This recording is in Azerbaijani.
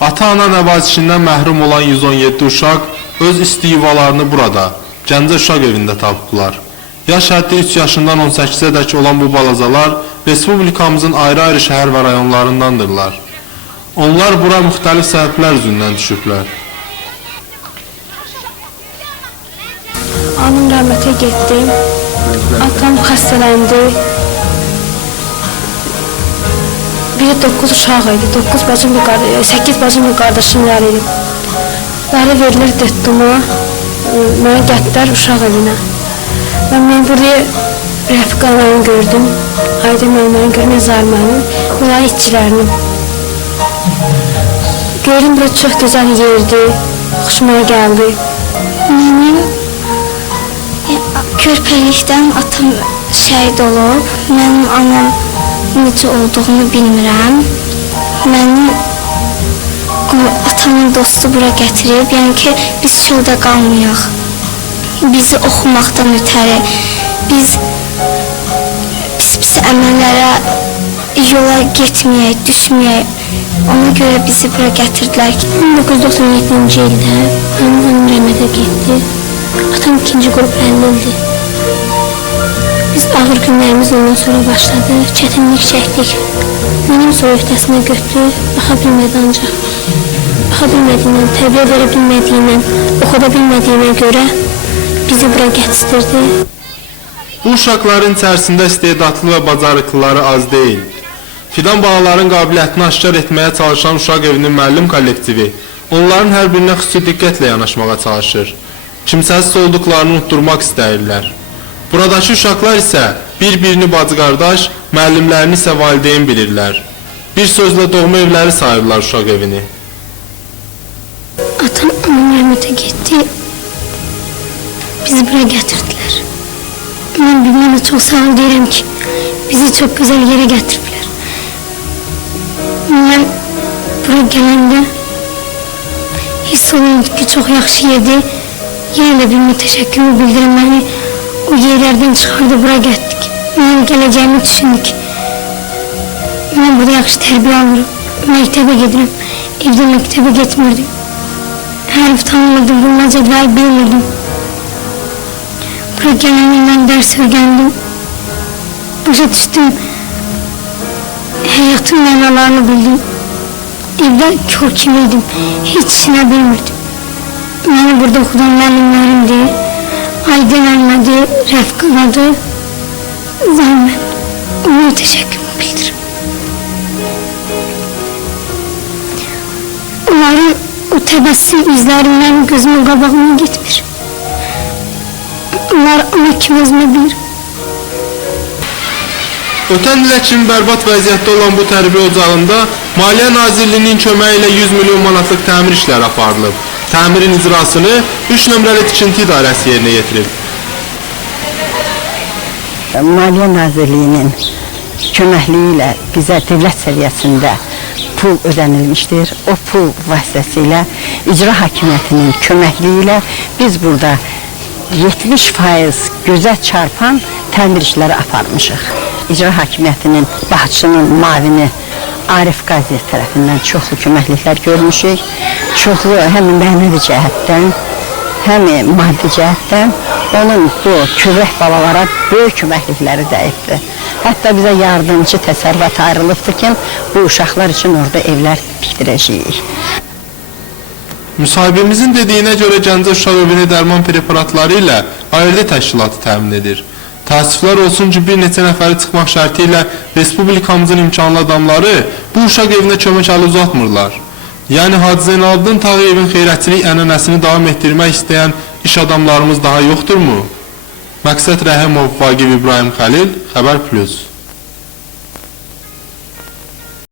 Ata-ana nəvazişindən məhrum olan 117 uşaq öz isti yuvalarını burada, Gəncə uşaq evində tapıblar. Yaş həddi 3 yaşından 18-ə dək olan bu balacalar Respublikamızın ayrı-ayrı şəhər və rayonlarındandırlar. Onlar bura müxtəlif səbəblər üzündən düşüblər. Anam rəhmətə getdi, atam xəstələndi. Biri 9 uşaq idi, 8 bacım bir qardaşım var idi. Bəri verilir dettuma, mənə gətirlər uşaq evinə. Və mən buraya Rəfiq anayı gördüm, Aydın müəlliməni gördüm, Zahir müəllim, onların işçilərini. Gördüm, bura çox gözəl yerdi, xoşuma gəldi. Mənim körpəlikdən atam şəhid olub, mənim anam necə olduğunu bilmirəm. Mənim atamın dostu bura gətirib, yəni ki, biz çöldə qalmayaq. Bizi oxumaqdan ötəri, biz pis əməllərə yola getməyək, düşməyək. Ona görə bizi bura gətirdilər ki, 1997-ci ildə anam rəhmətə getdi, atam 2-ci qrup 50 ildi. Biz ağır günlərimiz ondan sonra başladı, çətinlik çəkdik. Mənim soyuqdasına götürü, baxa bilmədi ancaq. Baxa bilmədiyindən, tərbiyə verə bilmədiyindən, oxuda bilmədiyinə görə bizi bura gətirdi. Bu uşaqların içərisində istedadlı və bacarıqlıları az deyil. Fidan bağların qabiliyyətini aşkar etməyə çalışan uşaq evinin müəllim kollektivi onların hər birinə xüsusi diqqətlə yanaşmağa çalışır. Kimsəsiz olduqlarını unutturmaq istəyirlər. Buradakı uşaqlar isə bir-birini bacı-qardaş, müəllimlərini isə valideyn bilirlər. Bir sözlə doğma evləri sayırlar uşaq evini. Atam anam rəhmətə getdi, bizi bura gətirdilər. Mən bilmənə çox sağ ol deyirəm ki, bizi çox gözəl yerə gətiriblər. Mən bura gələndə hiss olundu ki, çox yaxşı yerdi. Yenə də bir təşəkkürümü bildirim, məni o yerlərdən çıxardı, bura getdik. Mən gələcəyimi düşündük. Mən burada yaxşı tərbiyə alıram, məktəbə gedirəm, evdə məktəbə getmirdim. Hərf tanımırdım, bundan cədvəl bilmirdim. Bura gələndə mən dərs öyrəndim, başa düşdüm, həyatın mənalarını bildim. Evdə kör kimiydim, heç işinə bilmirdim. Məni burada oxudan müəllimlərimdir, Aydın Əlmədi, Rəfiq anadı, Zahir. Ona təşəkkürümü bildirim. Onların o təbəssüm izlərindən gözümün qabağına getmir. Onlar ana kimi özümə bilir. Ötən ilə kimi bərbad vəziyyətdə olan bu tərbiyə ocağında Maliyyə Nazirliyinin köməyi ilə 100 milyon manatlıq təmir işləri aparılıb. Təmirin icrasını 3 nömrəli tikinti idarəsi yerinə yetirib. Maliyyə Nazirliyinin köməkliyi ilə bizə dövlət səviyyəsində pul ödənilmişdir. O pul vasitəsilə icra hakimiyyətinin köməkliyi ilə biz burada 70% gözə çarpan təmir işləri aparmışıq. İcra hakimiyyətinin başçının mavini Arif Qaziyev tərəfindən çoxlu köməkliklər görmüşük. Çoxlu həm mənəvi cəhətdən, həm maddi cəhətdən onun bu kövrək balalara böyük köməklikləri dəyibdir. Hətta bizə yardımcı təsərrüfat ayrılıbdır ki, bu uşaqlar üçün orada evlər tikdirəcəyik. Müsahibimizin dediyinə görə Gəncə uşaq evini dərman preparatları ilə ayrı təşkilatı təmin edir. Təəssüflər olsun ki, bir neçə nəfəri çıxmaq şərti ilə Respublikamızın imkanlı adamları bu uşaq evinə kömək əli uzatmırlar. Yəni Hacı Zeynalabdin Tağıyevin xeyrətçilik ənənəsini davam etdirmək istəyən iş adamlarımız daha yoxdurmu? Məqsəd Rəhimov, Vaqif İbrahim Xəlil, Xəbər Plus.